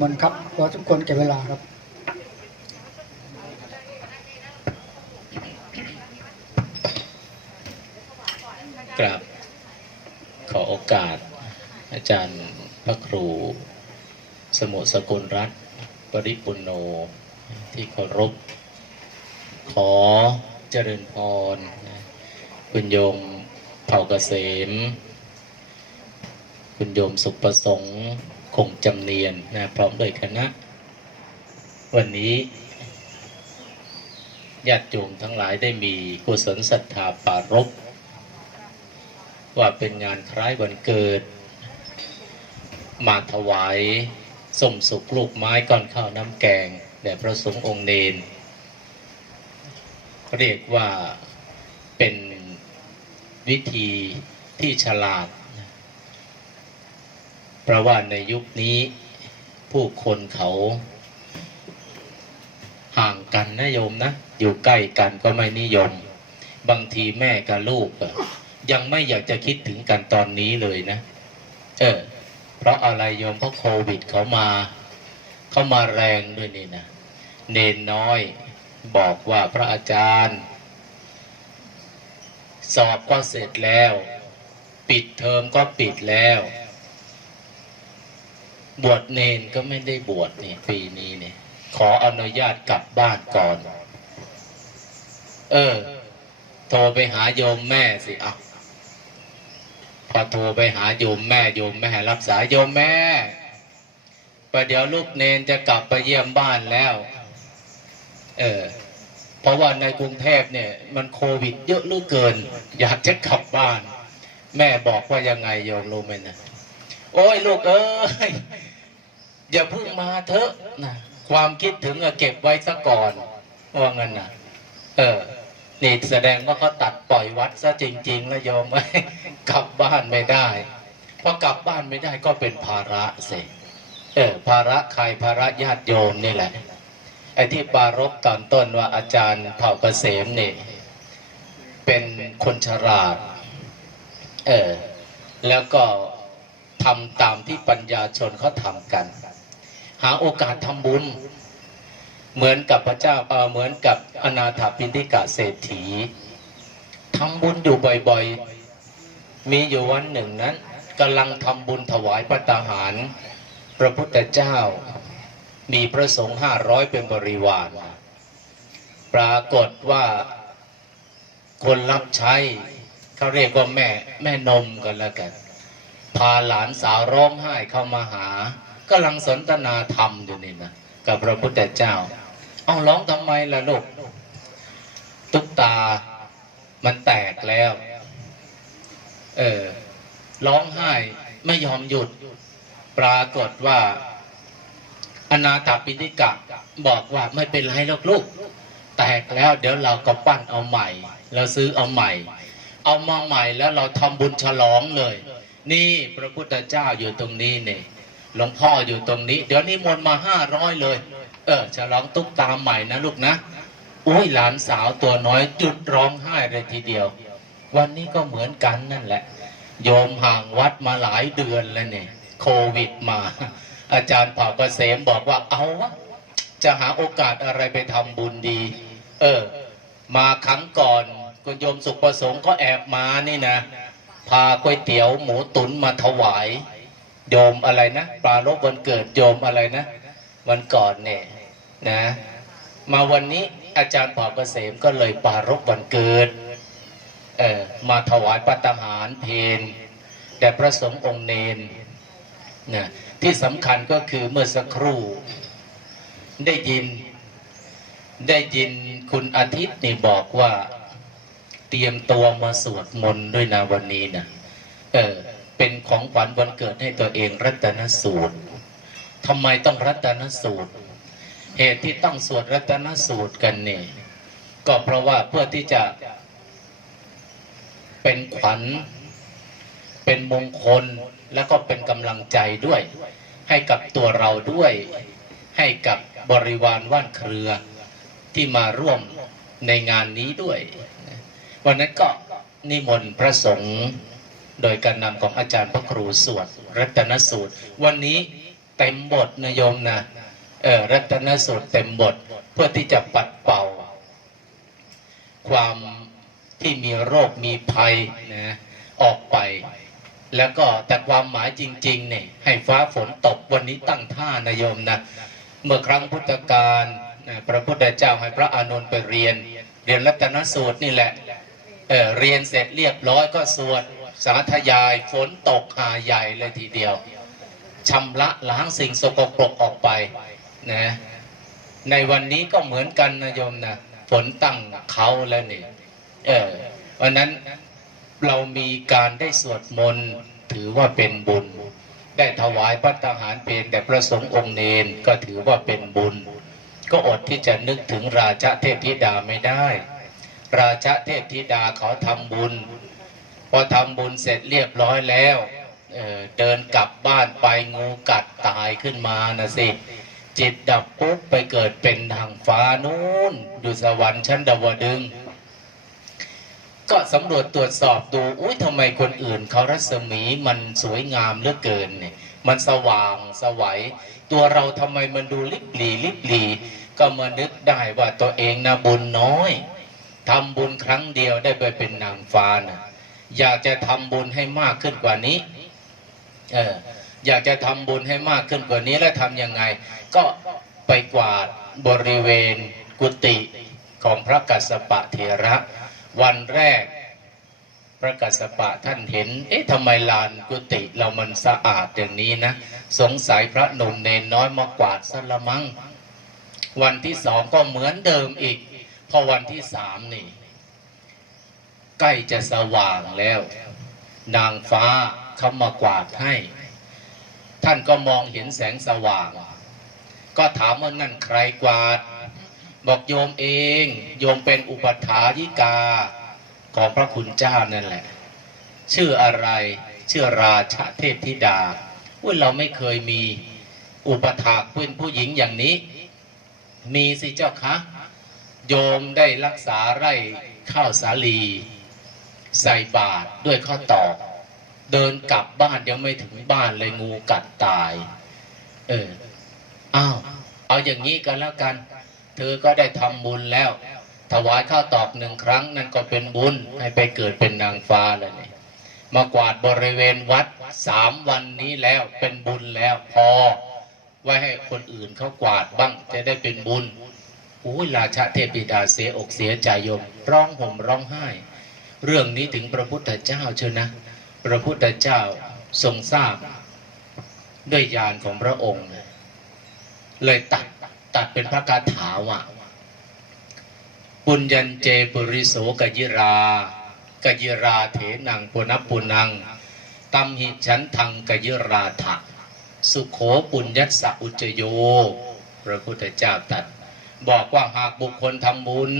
มนครับขอทุกคนเก็บเวลาครับกราบขอโอกาส อาจารย์พระครู สมุสกุลรัตนปริปุโนที่เคารพ ขอเจริญพร คุณโยมเผ่าเกษม คุณโยมสุขประสงค์ คงจำเนียนนะพร้อมด้วยคณะ วันนี้ญาติโยมทั้งหลายได้มีกุศลศรัทธาปรารภว่าเป็นงานคล้ายวันเกิด มาถวายส้มสุกลูกไม้ก้อนข้าวน้ำแกงแด่พระสงฆ์องค์เนนเรียกว่าเป็นวิธีที่ฉลาด เพราะว่าในยุคนี้ผู้คนเขาห่างกันนะโยมนะ อยู่ใกล้กันก็ไม่นิยม บางทีแม่กับลูกยังไม่อยากจะคิดถึงกันตอนนี้เลยนะ เออ เพราะอะไรโยมเพราะโควิดเขามาเขามาแรงด้วยนี่นะเนนน้อยบอกว่าพระอาจารย์ สอบก็เสร็จแล้ว ปิดเทอมก็ปิดแล้ว บวชเนนก็ไม่ได้บวชนี่ปีนี้เนี่ยขออนุญาตกลับบ้านก่อน เออ โทรไปหาโยมแม่สิอะพอโทรไปหาโยมแม่โยมแม่รับสายโยมแม่ประเดี๋ยวลูกเนนจะกลับไปเยี่ยมบ้านแล้ว เออ เพราะว่าในกรุงเทพเนี่ย มันโควิดเยอะเหลือเกิน อยากจะกลับบ้าน แม่บอกว่ายังไงโยมรู้ไหมนะโอ้ยลูกเอ้ย อย่าเพิ่งมาเถอะนะความคิดถึงอะเก็บไว้ซะก่อนว่างั้นนะเออนี่แสดงว่าเขาตัดปล่อยวัดซะจริง ๆ แล้วโยมกลับบ้านไม่ได้พอกลับบ้านไม่ได้ก็เป็นภาระสิเออภาระใครภาระญาติโยมนี่แหละไอ้ที่ปารบตอนต้นว่าอาจารย์เผ่าเกษมนี่เป็นคนฉลาดเออแล้วก็ทำตามที่ปัญญาชนเขาทำกันาโอกาสทำบุญ เหมือนกับพระเจ้าเออเหมือนกับอนาถาปินทิกะเศรษฐีทำบุญอยู่บ่อยๆ มีอยู่วันหนึ่งนั้นกำลังทำบุญถวายพระตาหาร พระพุทธเจ้า มีพระสงฆ์ห้าร้อยเป็นบริวาร ปรากฏว่าคนรับใช้เขาเรียกว่าแม่แม่นมกันแล้วกัน พาหลานสาวร้องไห้เข้ามาหา กำลังสนทนาธรรมอยู่นี่นะกับพระพุทธเจ้า เอาร้องทำไมล่ะลูกตุ๊กตามันแตกแล้ว เออร้องไห้ไม่ยอมหยุด ปรากฏว่า อนาถปิฎกะบอกว่าไม่เป็นไรหรอกลูก แตกแล้ว เดี๋ยวเราก็ปั้นเอาใหม่ เราซื้อเอาใหม่ เอามาใหม่แล้วเราทำบุญฉลองเลย นี่พระพุทธเจ้าอยู่ตรงนี้เนี่ย หลวงพ่ออยู่ตรงนี้ เดี๋ยวนี้มนต์มาห้าร้อยเลย เออฉลองตุ๊กตาใหม่นะลูกนะอุ้ยหลานสาวตัวน้อยจุดร้องไห้เลยทีเดียว วันนี้ก็เหมือนกันนั่นแหละ โยมห่างวัดมาหลายเดือนแล้วเนี่ยโควิดมา อาจารย์เผ่าเกษมบอกว่าเอาวะจะหาโอกาสอะไรไปทำบุญดี เออ มาครั้งก่อนคุณโยมสุขประสงค์ก็แอบมานี่นะ พาก๋วยเตี๋ยวหมูตุ๋นมาถวาย โยมอะไรนะปลารบวันเกิดโยมอะไรนะ วันก่อนเนี่ยนะ มาวันนี้อาจารย์เผ่าเกษมก็เลยปรารบวันเกิดเออมาถวายปัตหารเพนแด่พระสงฆ์องค์เนนนะที่สำคัญก็คือเมื่อสักครู่ได้ยิน ได้ยินคุณอาทิตย์นี่บอกว่า เตรียมตัวมาสวดมนต์ด้วยนะวันนี้นะเออ เป็นของขวัญวันเกิดให้ตัวเองรัตนสูตรทำไมต้องรัตนสูตร เหตุที่ต้องสวดรัตนสูตรกันนี่ ก็เพราะว่าเพื่อที่จะเป็นขวัญ เป็นมงคลแล้วก็เป็นกำลังใจด้วย ให้กับตัวเราด้วย ให้กับบริวารว่านเครือที่มาร่วมในงานนี้ด้วย วันนั้นก็นิมนต์พระสงฆ์ โดยการนำของอาจารย์พระครูสวดรัตนสูตร วันนี้เต็มบทนะโยมนะเออรัตนสูตรเต็มบทเพื่อที่จะปัดเป่า ความที่มีโรคมีภัยนะออกไป แล้วก็แต่ความหมายจริงๆเนี่ยให้ฟ้าฝนตกวันนี้ตั้งท่านะโยมนะเมื่อครั้งพุทธกาลพระพุทธเจ้าให้พระอานนท์ไปเรียน เรียนรัตนสูตรนี่แหละเออเรียนเสร็จเรียบร้อยก็สวด สาธยายฝนตกหาใหญ่เลยทีเดียวชำระล้างสิ่งสกปรกออกไปนะในวันนี้ก็เหมือนกันนะโยมนะฝนตั้งเขาแล้วนี่เออวันนั้นเรามีการได้สวดมนต์ถือว่าเป็นบุญ ได้ถวายพระทหารเพลแด่พระสงฆ์องค์เนนก็ถือว่าเป็นบุญ ก็อดที่จะนึกถึงราชาเทพธิดาไม่ได้ ราชาเทพธิดาเขาทำบุญ พอทำบุญเสร็จเรียบร้อยแล้วเเดินกลับบ้านไปงูกัดตายขึ้นมานะสิ จิตดับปุ๊บไปเกิดเป็นทางฟ้านู้นอยู่สวรรค์ชั้นดาวดึง ก็สำรวจตรวจสอบดู อุ้ยทำไมคนอื่นเขารัศมีมันสวยงามเหลือเกินเนี่ยมันสว่างสวัย ตัวเราทำไมมันดูลิบหลีลิบหลีก็มานึกได้ว่าตัวเองนะบุญน้อยทำบุญครั้งเดียวได้ไปเป็นนางฟ้านะ อยากจะทำบุญให้มากขึ้นกว่านี้ เออ อยากจะทำบุญให้มากขึ้นกว่านี้แล้วทำยังไง ก็ไปกวาดบริเวณกุฏิของพระกัสสปะเถระ วันแรก พระกัสสปะท่านเห็น เอ๊ะทำไมลานกุฏิเรามันสะอาดอย่างนี้นะ สงสัยพระหนุ่มเนนน้อยมากวาดซะละมัง วันที่สองก็เหมือนเดิมอีก พอวันที่สามนี่ ใกล้จะสว่างแล้ว นางฟ้าเขามากวาดให้ ท่านก็มองเห็นแสงสว่าง ก็ถามว่านั่นใครกวาด บอกโยมเอง โยมเป็นอุปถายิกา ของพระคุณเจ้านั่นแหละ ชื่ออะไรชื่อราชเทพธิดาอุ้ยเราไม่เคยมีอุปถาเป็นผู้หญิงอย่างนี้ มีสิเจ้าคะ โยมได้รักษาไร่ข้าวสาลี ใส่บาตรด้วยข้าวตอก เดินกลับบ้านยังไม่ถึงบ้านเลยงูกัดตาย เอออ้าวเอาอย่างนี้กันแล้วกัน เธอก็ได้ทำบุญแล้ว ถวายข้าวตอกหนึ่งครั้งนั่นก็เป็นบุญให้ไปเกิดเป็นนางฟ้าแล้วนี่มากวาดบริเวณวัดสามวันนี้แล้วเป็นบุญแล้วพอ ไว้ให้คนอื่นเขากวาดบ้างจะได้เป็นบุญอุ้ยราชาเทพบิดาเสียอกเสียใจโยม ร้องห่มร้องไห้ เรื่องนี้ถึงพระพุทธเจ้าเชนะ พระพุทธเจ้าทรงทราบด้วยญาณของพระองค์ เลยตัดตัดเป็นพระคาถาว่าปุญญเจปุริโสกยิรากยิราเถนังปุณปุนังตัมหิฉันทังกยิราถะสุโขปุญญัสสะอุจโย พระพุทธเจ้าตัด บอกว่าหากบุคคลทำบุญ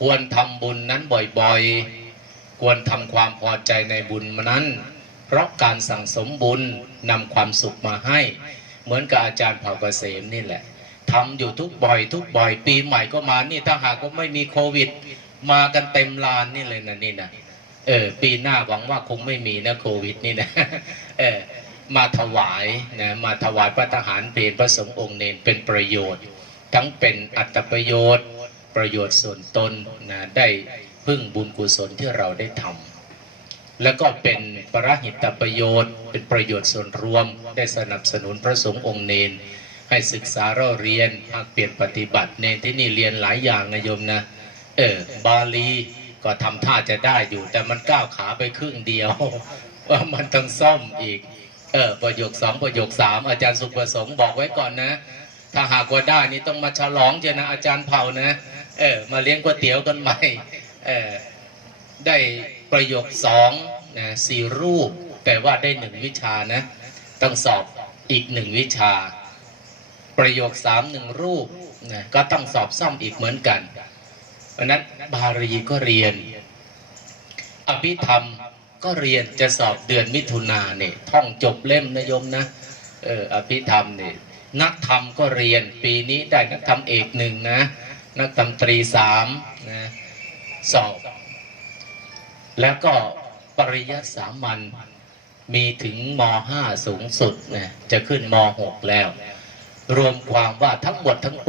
ควรทำบุญนั้นบ่อยๆ ควรทำความพอใจในบุญนั้น เพราะการสั่งสมบุญนำความสุขมาให้ เหมือนกับอาจารย์เผ่าเกษมนี่แหละทำอยู่ทุกบ่อย ทุกบ่อย ปีใหม่ก็มานี่ถ้าหากว่าไม่มีโควิด มากันเต็มลานนี่เลยนะนี่นะเออปีหน้าหวังว่าคงไม่มีนะโควิดนี่นะเออมาถวายนะมาถวายพระทหารเพลพระสงฆ์องค์เนนเป็นประโยชน์ ทั้งเป็นอัตประโยชน์ ประโยชน์ส่วนตนนะได้พึ่งบุญกุศลที่เราได้ทำแล้วก็เป็นประหิตประโยชน์ เป็นประโยชน์ส่วนรวม ได้สนับสนุนพระสงฆ์องค์เนน ให้ศึกษาเราเรียนภาคเปลี่ยนปฏิบัติเนนที่นี่เรียนหลายอย่างนะโยมนะ เออบาลีก็ทำท่าจะได้อยู่ แต่มันก้าวขาไปครึ่งเดียว ว่ามันต้องซ่อมอีก เออประโยคสองประโยคสามอาจารย์สุประสงค์บอกไว้ก่อนนะ ถ้าหากว่าได้นี่ต้องมาฉลองเจนะอาจารย์เผานะเออมาเลี้ยงก๋วยเตี๋ยวกันใหม่เออได้ประโยคสองนะสี่รูป แต่ว่าได้หนึ่งวิชานะต้องสอบอีกหนึ่งวิชา ประโยคสามหนึ่งรูปนะก็ต้องสอบซ่อมอีกเหมือนกัน เพราะนั้นบาลีก็เรียน อภิธรรมก็เรียนจะสอบเดือนมิถุนาเนี่ยท่องจบเล่มนะโยมนะเอออภิธรรมเนี่ย นักธรรมก็เรียนปีนี้ได้นักธรรมเอกหนึ่งนะ นักธรรมตรีสามนะสอบ แล้วก็ปริยัติสามัญมีถึงม .5 สูงสุดนะจะขึ้นม .6 แล้ว รวมความว่าทั้งหมดทั้ง